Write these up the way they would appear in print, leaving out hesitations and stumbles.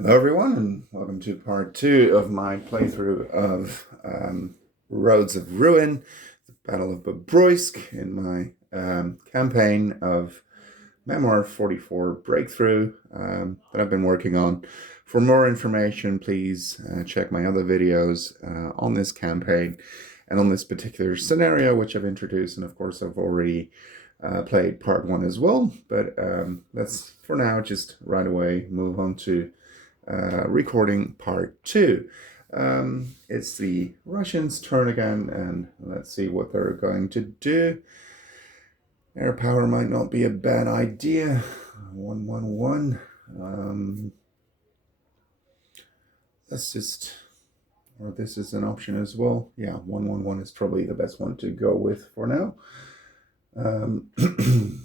Hello, everyone, and welcome to part two of my playthrough of Roads of Ruin, the Battle of Bobruisk, in my campaign of Memoir 44 Breakthrough that I've been working on. For more information, please check my other videos on this campaign and on this particular scenario, which I've introduced, and of course I've already played part one as well, but let's, for now, just right away move on to recording part two. It's the Russians' turn again, and let's see what they're going to do. Air power might not be a bad idea. 111. Let's just, or this is an option as well. Yeah, 111 is probably the best one to go with for now.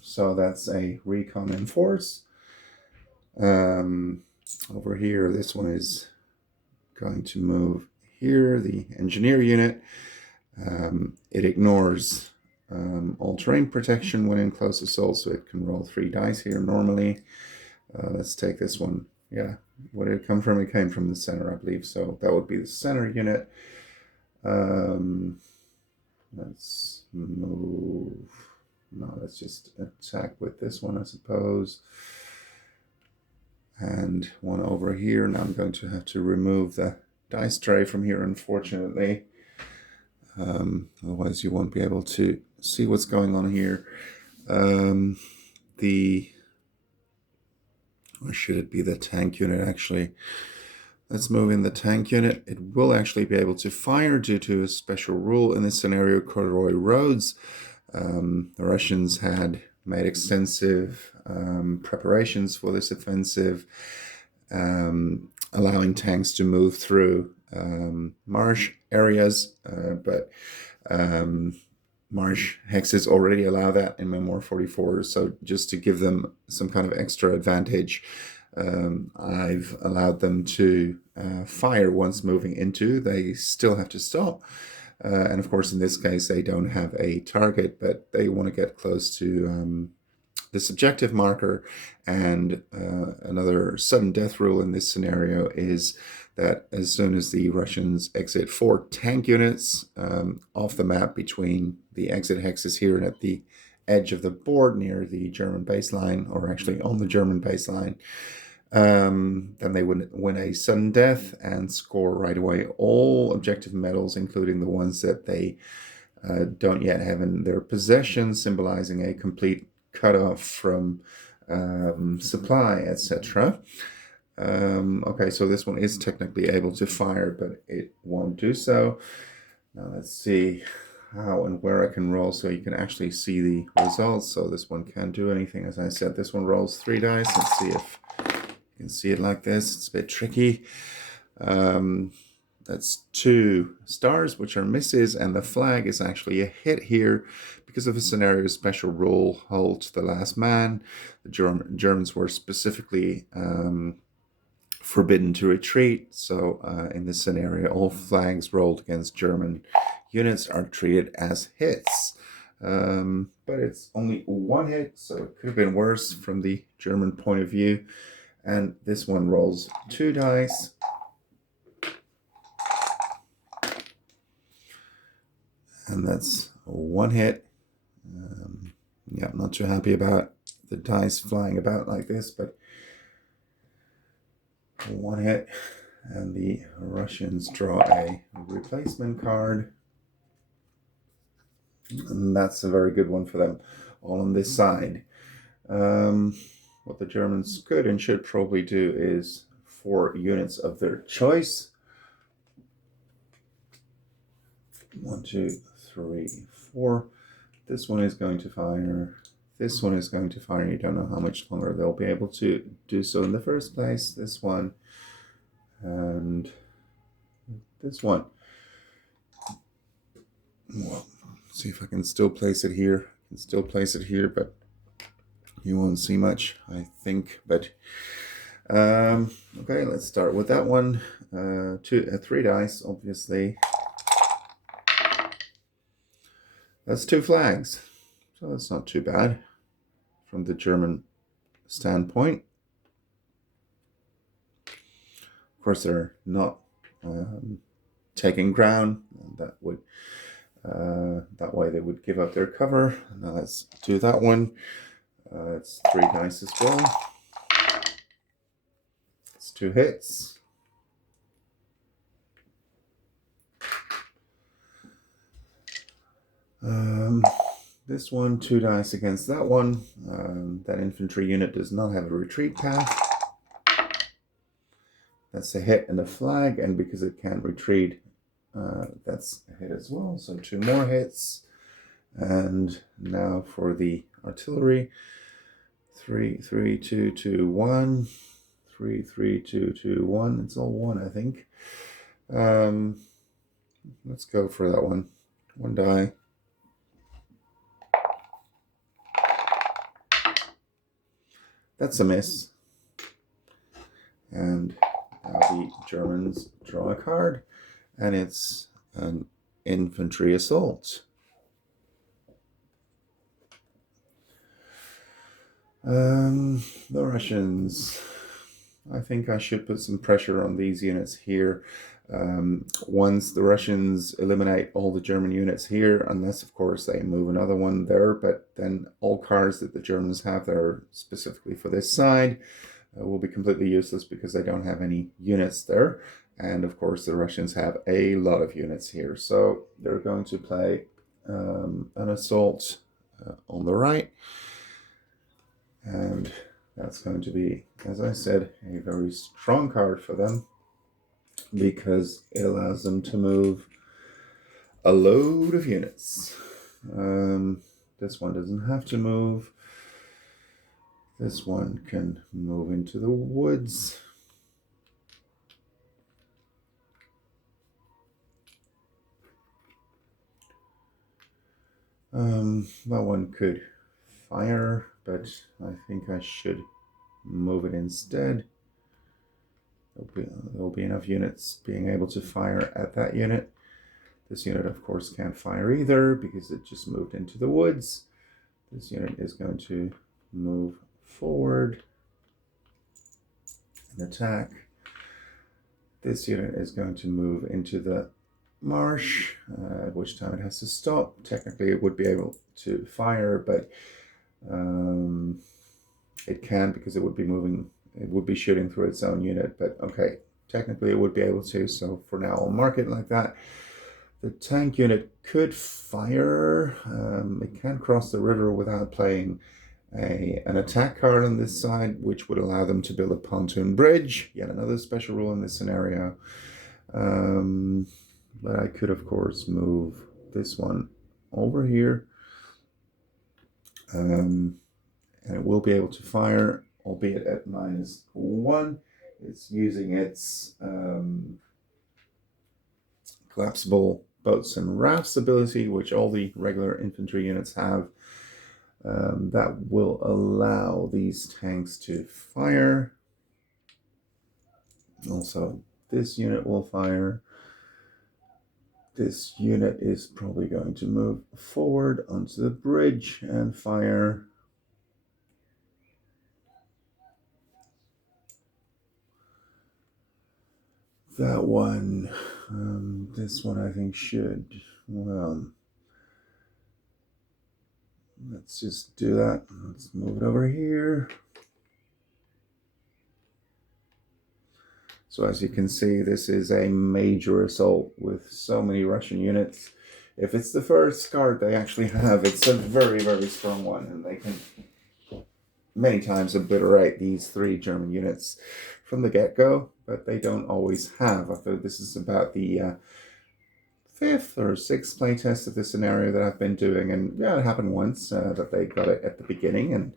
So that's a recon in force. Over here, this one is going to move here, the engineer unit. It ignores all terrain protection when in close assault, so it can roll 3 dice here normally. Let's take this one. Yeah, where did it come from? It came from the center, I believe, so that would be the center unit. Let's move. No, let's just attack with this one, I suppose. And one over here. Now I'm going to have to remove the dice tray from here, unfortunately. Otherwise you won't be able to see what's going on here. Or should it be the tank unit, actually? Let's move in the tank unit. It will actually be able to fire due to a special rule in this scenario, corduroy roads. The Russians had made extensive preparations for this offensive, allowing tanks to move through marsh areas, but marsh hexes already allow that in Memoir 44, so just to give them some kind of extra advantage, I've allowed them to fire once moving into. They still have to stop. And of course, in this case, they don't have a target, but they want to get close to the subjective marker. And another sudden death rule in this scenario is that as soon as the Russians exit 4 tank units off the map between the exit hexes here and at the edge of the board near the German baseline, or actually on the German baseline, then they would win a sudden death and score right away all objective medals, including the ones that they don't yet have in their possession, symbolizing a complete cutoff from supply, etc. Okay, so this one is technically able to fire, but it won't do so. Now let's see how and where I can roll so you can actually see the results. So this one can't do anything. As I said, this one rolls 3 dice. Let's see if you can see it like this. It's a bit tricky. That's 2 stars, which are misses, and the flag is actually a hit here because of a scenario special rule, halt the last man. The Germans were specifically forbidden to retreat, so in this scenario, all flags rolled against German units are treated as hits. But it's only 1 hit, so it could have been worse from the German point of view. And this one rolls 2 dice. And that's 1 hit. Yeah, I'm not too happy about the dice flying about like this, but 1 hit. And the Russians draw a replacement card. And that's a very good one for them, all on this side. What the Germans could and should probably do is 4 units of their choice. 1, 2, 3, 4. This one is going to fire. This one is going to fire. You don't know how much longer they'll be able to do so in the first place. This one and this one. Well, see if I can still place it here. I can still place it here, but you won't see much, I think. But okay, let's start with that one. 3 dice, obviously. That's 2 flags, so that's not too bad from the German standpoint. course, they're not taking ground. That would that way they would give up their cover. Now let's do that one. It's 3 dice as well. It's 2 hits. This one, 2 dice against that one. That infantry unit does not have a retreat path. That's a hit and a flag, and because it can't retreat, that's a hit as well. So 2 more hits. And now for the artillery. 3, 3, 2, 2, 1. 3, 3, 2, 2, 1. It's all 1, I think. Let's go for that one. 1 die. That's a miss. And now the Germans draw a card, and it's an infantry assault. The Russians. I think I should put some pressure on these units here. Once the Russians eliminate all the German units here, unless of course they move another one there, but then all cards that the Germans have that are specifically for this side will be completely useless because they don't have any units there. And of course the Russians have a lot of units here. So they're going to play an assault on the right. And that's going to be, as I said, a very strong card for them because it allows them to move a load of units. This one doesn't have to move. This one can move into the woods. That one could fire, but I think I should move it instead. There'll be enough units being able to fire at that unit. This unit, of course, can't fire either because it just moved into the woods. This unit is going to move forward and attack. This unit is going to move into the marsh, at which time it has to stop. Technically, it would be able to fire, but it can't because it would be moving. It would be shooting through its own unit, but okay, technically it would be able to, so for now I'll mark it like that. The tank unit could fire. It can cross the river without playing an attack card on this side, which would allow them to build a pontoon bridge. Yet another special rule in this scenario. But I could, of course, move this one over here. And it will be able to fire, albeit at -1. It's using its collapsible boats and rafts ability, which all the regular infantry units have. That will allow these tanks to fire. Also, this unit will fire. This unit is probably going to move forward onto the bridge and fire. That one, this one I think should, well, let's just do that. Let's move it over here. So as you can see, this is a major assault with so many Russian units. If it's the first card they actually have, it's a very, very strong one, and they can many times obliterate these 3 German units from the get-go, but they don't always have. I thought this is about the 5th or 6th playtest of this scenario that I've been doing, and yeah, it happened once that they got it at the beginning, and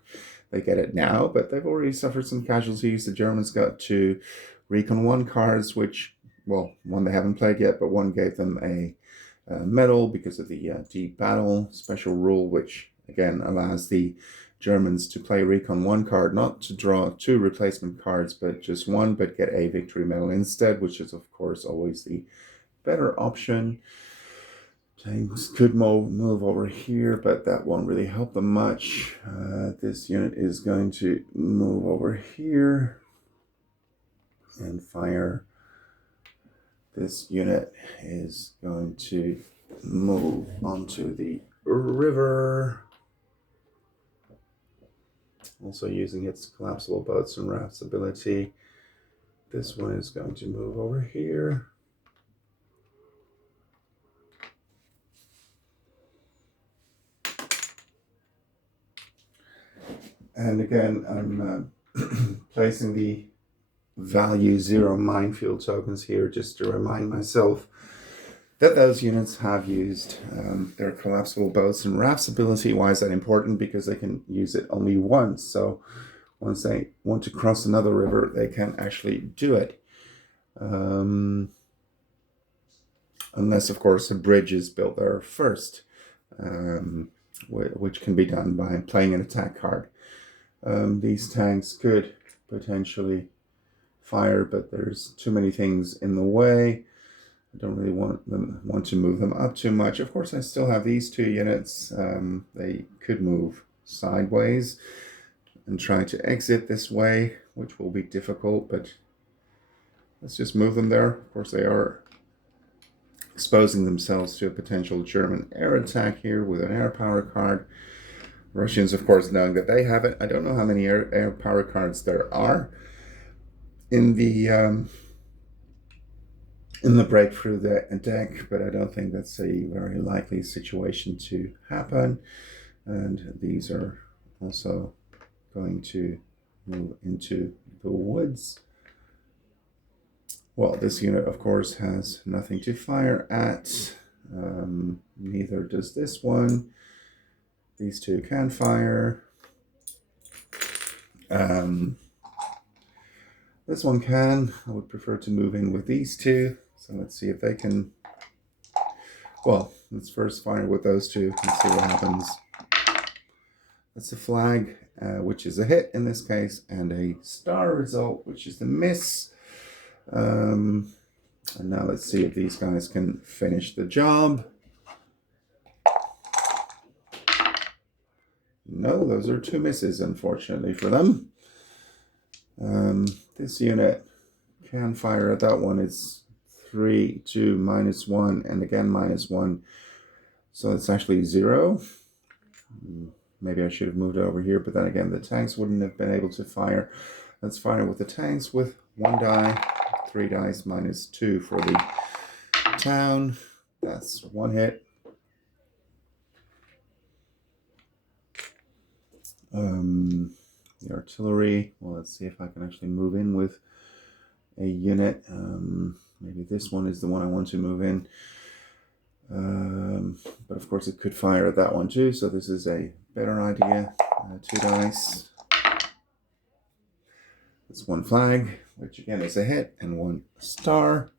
they get it now, but they've already suffered some casualties. The Germans got 2 Recon 1 cards, which, well, one they haven't played yet, but one gave them a medal because of the deep battle special rule, which again allows the Germans to play Recon 1 card, not to draw 2 replacement cards, but just 1, but get a victory medal instead, which is of course always the better option. Tanks could move over here, but that won't really help them much. This unit is going to move over here and fire This unit is going to move onto the river, also using its collapsible boats and rafts ability. This one is going to move over here. And again, I'm placing the value 0 minefield tokens here just to remind myself that those units have used their collapsible boats and rafts ability. Why is that important? Because they can use it only once. So once they want to cross another river, they can actually do it. Unless, of course, a bridge is built there first, which can be done by playing an attack card. These tanks could potentially fire, but there's too many things in the way. I don't really want to move them up too much. Of course, I still have these 2 units. They could move sideways and try to exit this way, which will be difficult, but let's just move them there. Of course, they are exposing themselves to a potential German air attack here with an air power card. Russians, of course, knowing that they have it. I don't know how many air power cards there are in the breakthrough deck, but I don't think that's a very likely situation to happen. And these are also going to move into the woods. Well, this unit, of course, has nothing to fire at. Neither does this one. These 2 can fire. This one can. I would prefer to move in with these 2. So let's see if they can. Well, let's first fire with those 2 and see what happens. That's a flag, which is a hit in this case, and a star result, which is the miss. And now let's see if these guys can finish the job. No, those are 2 misses, unfortunately for them. This unit can fire at that one. It's 3, 2, -1, and again -1. So it's actually 0. Maybe I should have moved over here, but then again, the tanks wouldn't have been able to fire. Let's fire with the tanks with 1 die, 3 dice, -2 for the town. That's 1 hit. The artillery, well, let's see if I can actually move in with a unit. Maybe this one is the one I want to move in. But of course it could fire at that one too, so this is a better idea. 2 dice. That's 1 flag, which again is a hit, and 1 star.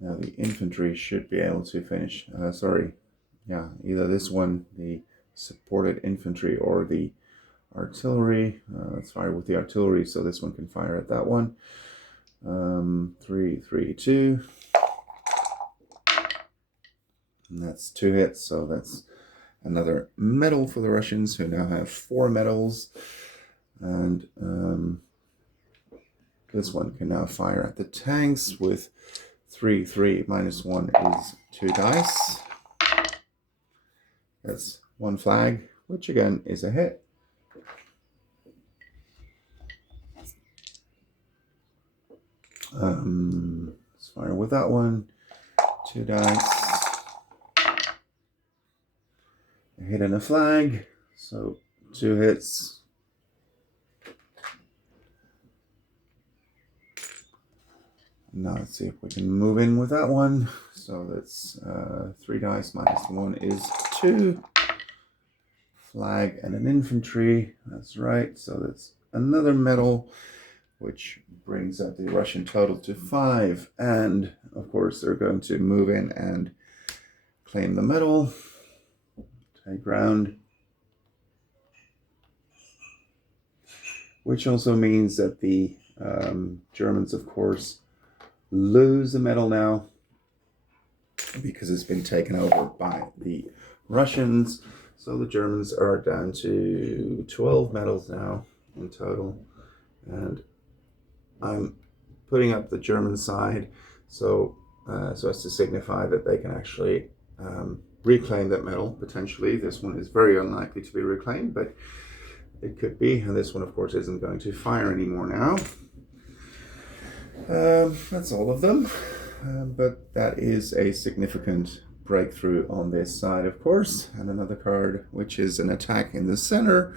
Now the infantry should be able to finish. Either this one, the supported infantry, or the artillery. Let's fire with the artillery, so this one can fire at that one. 3, 3, 2. And that's 2 hits, so that's another medal for the Russians, who now have 4 medals. And this one can now fire at the tanks with 3, 3, -1 is 2 dice. That's 1 flag, which again is a hit. Let's fire with that one. 2 dice. A hit and a flag, so 2 hits. Now let's see if we can move in with that one. So that's 3 dice -1 is 2. Flag and an infantry. That's right. So that's another medal, which brings up the Russian total to 5. And of course, they're going to move in and claim the medal. Take ground. Which also means that the Germans, of course, lose the medal now because it's been taken over by the Russians. So the Germans are down to 12 medals now in total. And I'm putting up the German side so as to signify that they can actually reclaim that metal, potentially. This one is very unlikely to be reclaimed, but it could be. And this one, of course, isn't going to fire anymore now. That's all of them. But that is a significant breakthrough on this side, of course. And another card, which is an attack in the center,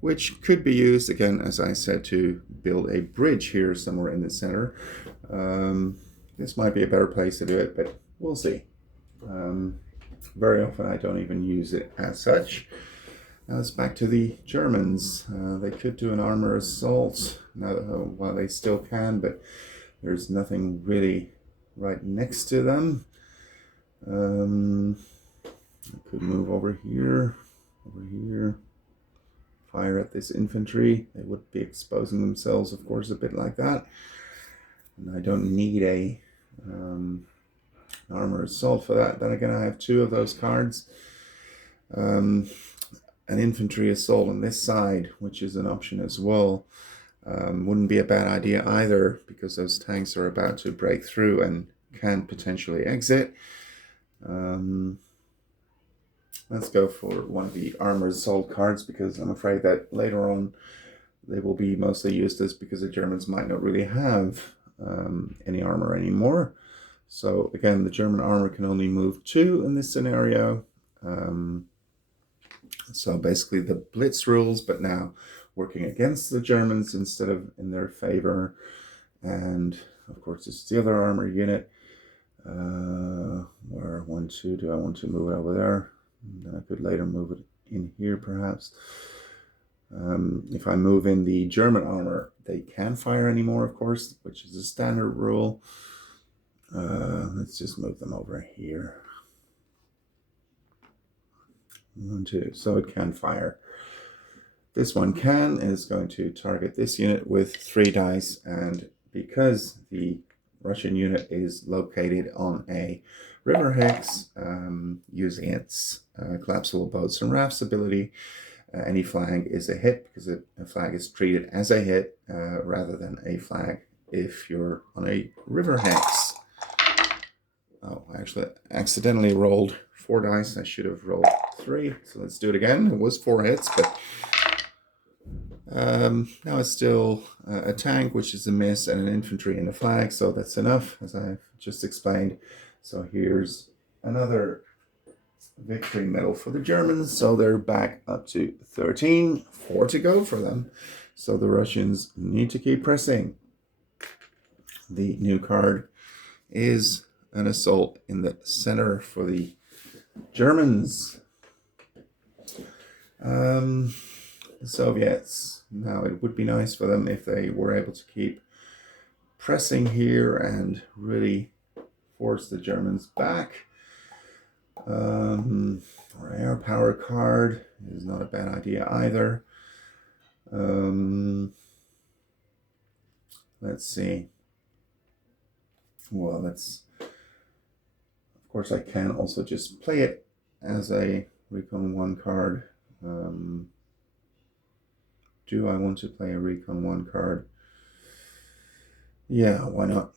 which could be used, again, as I said, to build a bridge here somewhere in the center. This might be a better place to do it, but we'll see. Very often I don't even use it as such. Now it's back to the Germans. They could do an armor assault now, while they still can, but there's nothing really right next to them. I could move over here, fire at this infantry. They would be exposing themselves, of course, a bit like that. And I don't need a armor assault for that. Then again, I have two of those cards. An infantry assault on this side, which is an option as well. Wouldn't be a bad idea either, because those tanks are about to break through and can potentially exit. Let's go for one of the armor assault cards, because I'm afraid that later on they will be mostly useless because the Germans might not really have any armor anymore. So again, the German armor can only move 2 in this scenario. So basically the Blitz rules, but now working against the Germans instead of in their favor. And of course, this is the other armor unit. Where 1, 2, do I want to move it over there? And then I could later move it in here, perhaps. If I move in the German armor, they can't fire anymore, of course, which is a standard rule. Let's just move them over here. 1, 2, so it can fire. This one can, and is going to target this unit with 3 dice, and because the Russian unit is located on a river hex, using its collapsible boats and rafts ability, any flag is a hit, because a flag is treated as a hit rather than a flag if you're on a river hex. Oh, I actually accidentally rolled 4 dice. I should have rolled 3. So let's do it again. It was 4 hits, but now it's still a tank, which is a miss, and an infantry and a flag. So that's enough, as I've just explained. So here's another victory medal for the Germans. So they're back up to 13, 4 to go for them. So the Russians need to keep pressing. The new card is an assault in the center for the Germans. The Soviets, now it would be nice for them if they were able to keep pressing here and really force the Germans back. Our air power card is not a bad idea either. Let's see. Well, of course I can also just play it as a Recon 1 card. Do I want to play a Recon 1 card? Yeah, why not?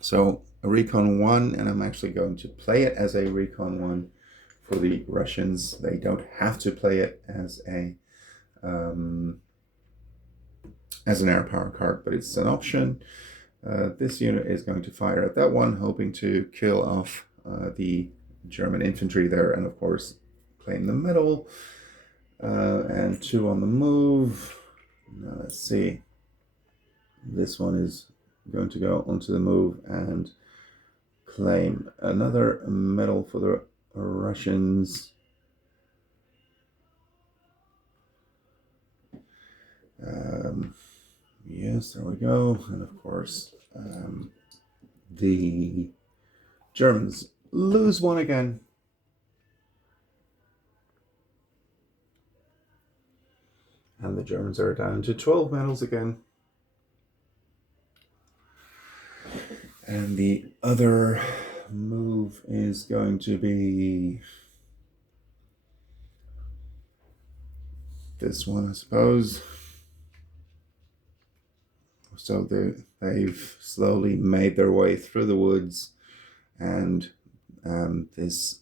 So a Recon 1, and I'm actually going to play it as a Recon 1 for the Russians. They don't have to play it as an air power card, but it's an option. This unit is going to fire at that one, hoping to kill off the German infantry there, and of course claim the middle. And 2 on the move. Now let's see. This one is going to go onto the move and claim another medal for the Russians. Yes, there we go. And of course, the Germans lose 1 again. And the Germans are down to 12 medals again. And the other move is going to be this one, I suppose. So they've slowly made their way through the woods, and this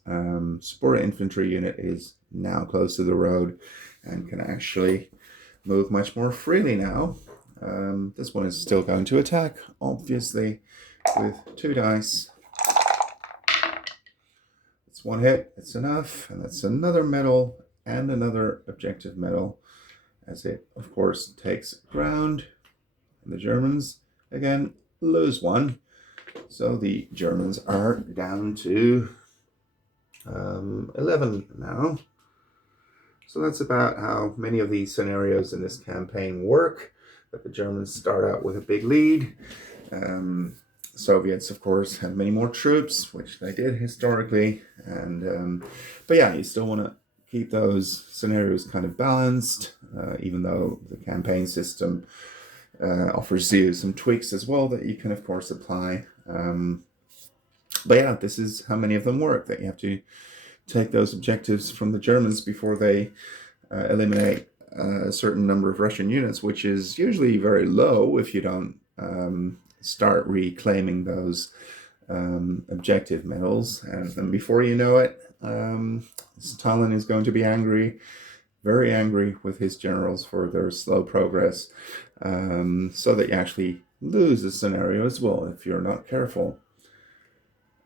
support infantry unit is now close to the road and can actually move much more freely now. This one is still going to attack, obviously, with 2 dice. It's 1 hit, it's enough, and that's another medal and another objective medal, as it, of course, takes ground. And the Germans, again, lose 1. So the Germans are down to 11 now. So that's about how many of these scenarios in this campaign work, that the Germans start out with a big lead. Soviets, of course, have many more troops, which they did historically. And but yeah, you still want to keep those scenarios kind of balanced, even though the campaign system offers you some tweaks as well that you can, of course, apply. But yeah, this is how many of them work, that you have to take those objectives from the Germans before they eliminate a certain number of Russian units, which is usually very low if you don't start reclaiming those objective medals. And then before you know it, Stalin is going to be angry, very angry with his generals for their slow progress, so that you actually lose the scenario as well if you're not careful.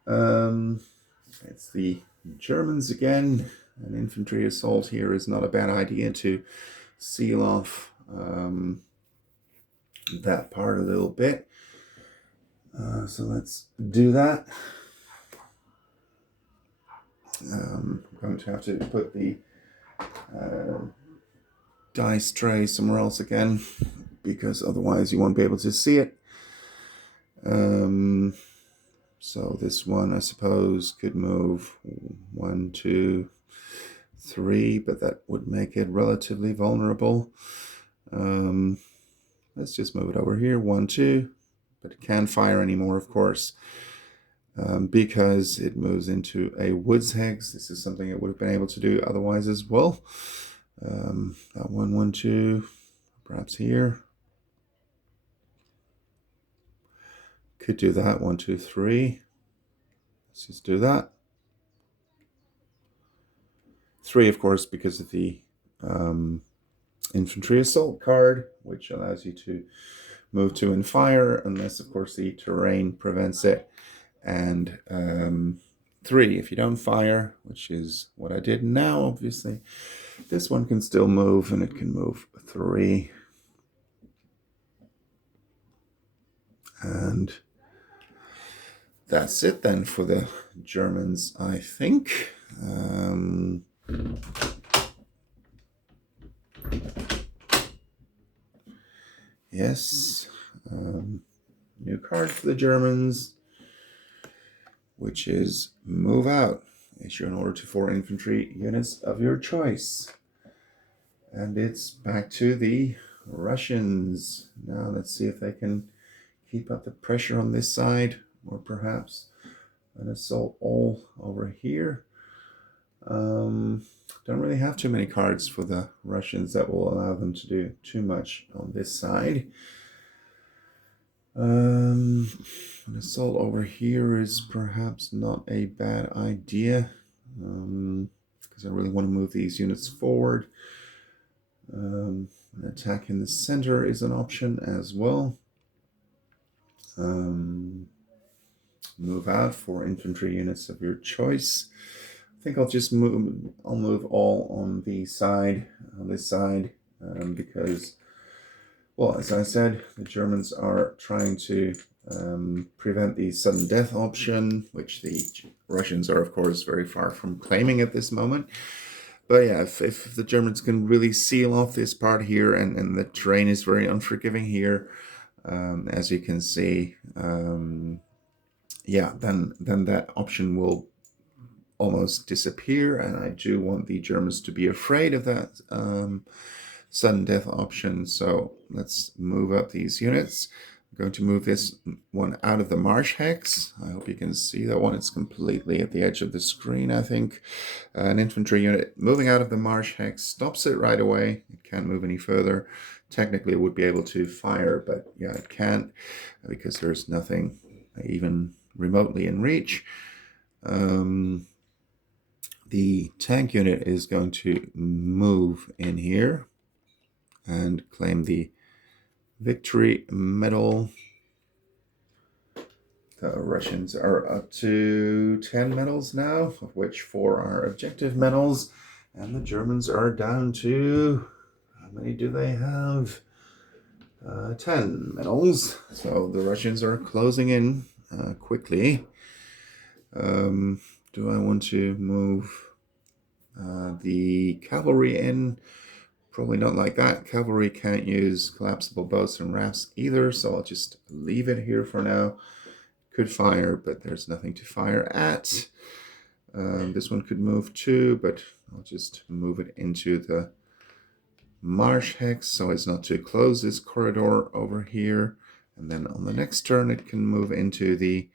It's the Germans again. An infantry assault here is not a bad idea to seal off that part a little bit. So let's do that. I'm going to have to put the dice tray somewhere else again, because otherwise you won't be able to see it. So this one, I suppose, could move 1, 2, 3, but that would make it relatively vulnerable. Let's just move it over here, 1, 2, but it can't fire anymore, of course, because it moves into a woods hex. This is something it would have been able to do otherwise as well. That 1, 1, 2, perhaps here. Could do that, 1, 2, 3. Let's just do that. 3, of course, because of the infantry assault card, which allows you to move to and fire, unless, of course, the terrain prevents it. And 3, if you don't fire, which is what I did now, obviously, this one can still move, and it can move 3. And that's it then for the Germans, I think. Yes. New card for the Germans, which is move out. Issue an order to 4 infantry units of your choice. And it's back to the Russians. Now let's see if they can keep up the pressure on this side, or perhaps an assault all over here. Don't really have too many cards for the Russians that will allow them to do too much on this side. An assault over here is perhaps not a bad idea, because I really want to move these units forward. An attack in the center is an option as well. Move out 4 infantry units of your choice. I think I'll just move all on this side, because, well, as I said, the Germans are trying to prevent the sudden death option, which the Russians are, of course, very far from claiming at this moment. But yeah, if the Germans can really seal off this part here, and the terrain is very unforgiving here, as you can see, yeah, then that option will almost disappear, and I do want the Germans to be afraid of that sudden death option. So let's move up these units. I'm going to move this one out of the marsh hex. I hope you can see that one. It's completely at the edge of the screen, I think. An infantry unit moving out of the marsh hex stops it right away. It can't move any further. technically it would be able to fire, but yeah, it can't because there's nothing even remotely in reach. The tank unit is going to move in here and claim the victory medal. The Russians are up to 10 medals now, of which 4 are objective medals. And the Germans are down to, how many do they have? 10 medals. So the Russians are closing in quickly. Do I want to move the cavalry in? Probably not like that. Cavalry can't use collapsible boats and rafts either, so I'll just leave it here for now. Could fire, but there's nothing to fire at. This one could move too, but I'll just move it into the marsh hex so as not to close this corridor over here. And then on the next turn, it can move into the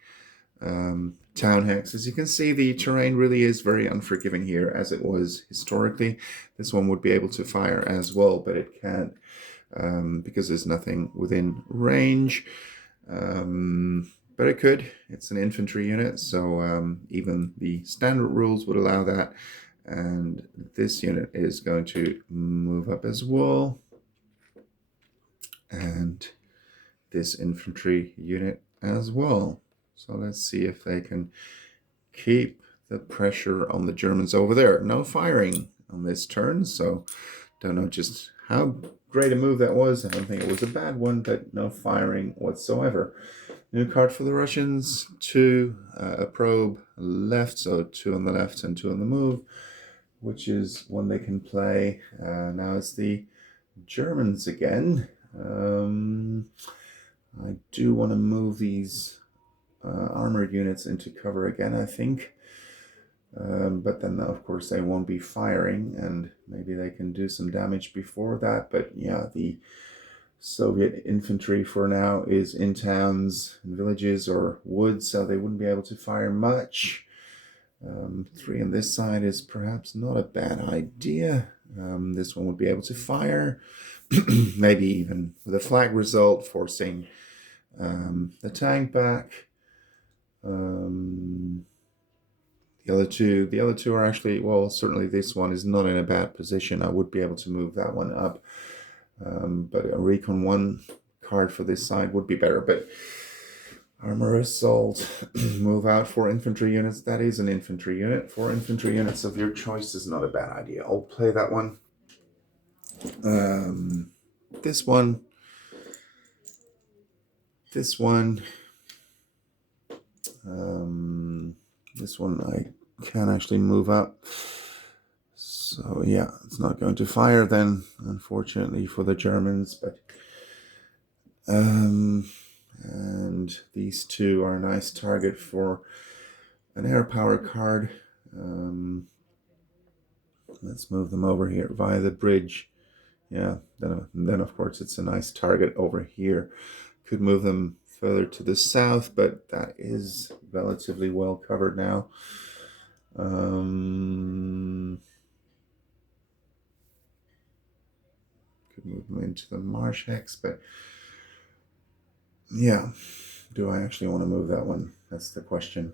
town hex. As you can see, the terrain really is very unforgiving here, as it was historically. This one would be able to fire as well, but it can't because there's nothing within range. But it could. It's an infantry unit, so even the standard rules would allow that. And this unit is going to move up as well. And this infantry unit as well. So let's see if they can keep the pressure on the Germans over there. No firing on this turn, so don't know just how great a move that was. I don't think it was a bad one, but no firing whatsoever. New card for the Russians, 2, a probe left, so 2 on the left and 2 on the move, which is one they can play. Now it's the Germans again. I do want to move these armored units into cover again, I think. But then, of course, they won't be firing, and maybe they can do some damage before that. But yeah, the Soviet infantry for now is in towns and villages or woods, so they wouldn't be able to fire much. 3 on this side is perhaps not a bad idea. This one would be able to fire, maybe even with a flag result, forcing the tank back. The other two are actually, well, certainly this one is not in a bad position. I would be able to move that one up. But a Recon 1 card for this side would be better. But Armor Assault, move out 4 infantry units. That is an infantry unit. 4 infantry units of your choice is not a bad idea. I'll play that one. This one. This one I can actually move up. So yeah, it's not going to fire then, unfortunately for the Germans, but and these 2 are a nice target for an air power card. Let's move them over here via the bridge. Yeah, then of course it's a nice target over here. Could move them further to the south, but that is relatively well covered now. Could move them into the marsh hex, but yeah, do I actually want to move that one? That's the question.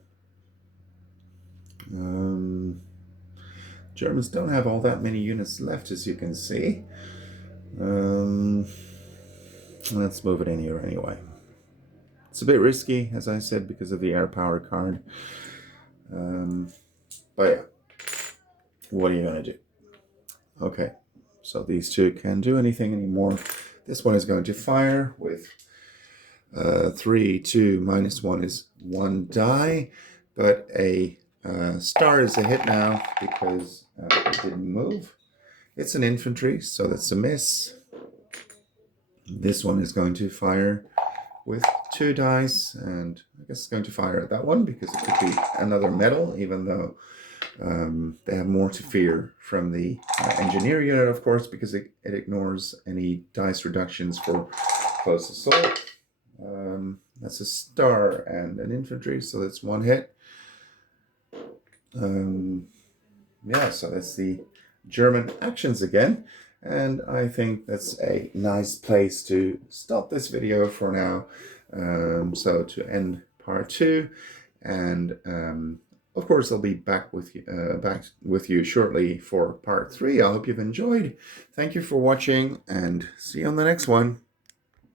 Germans don't have all that many units left, as you can see. Let's move it in here anyway. It's a bit risky, as I said, because of the air power card. But yeah, what are you going to do? Okay, so these 2 can't do anything anymore. This one is going to fire with 3, 2, -1 is 1 die, but a star is a hit now because it didn't move. It's an infantry, so that's a miss. This one is going to fire with 2 dice, and I guess it's going to fire at that one because it could be another medal, even though they have more to fear from the engineer unit, of course, because it ignores any dice reductions for close assault. That's a star and an infantry, so that's 1 hit. Yeah, so that's the German actions again. And I think that's a nice place to stop this video for now. So to end part 2, and of course I'll be back with you shortly for part 3. I hope you've enjoyed. Thank you for watching, and see you on the next one.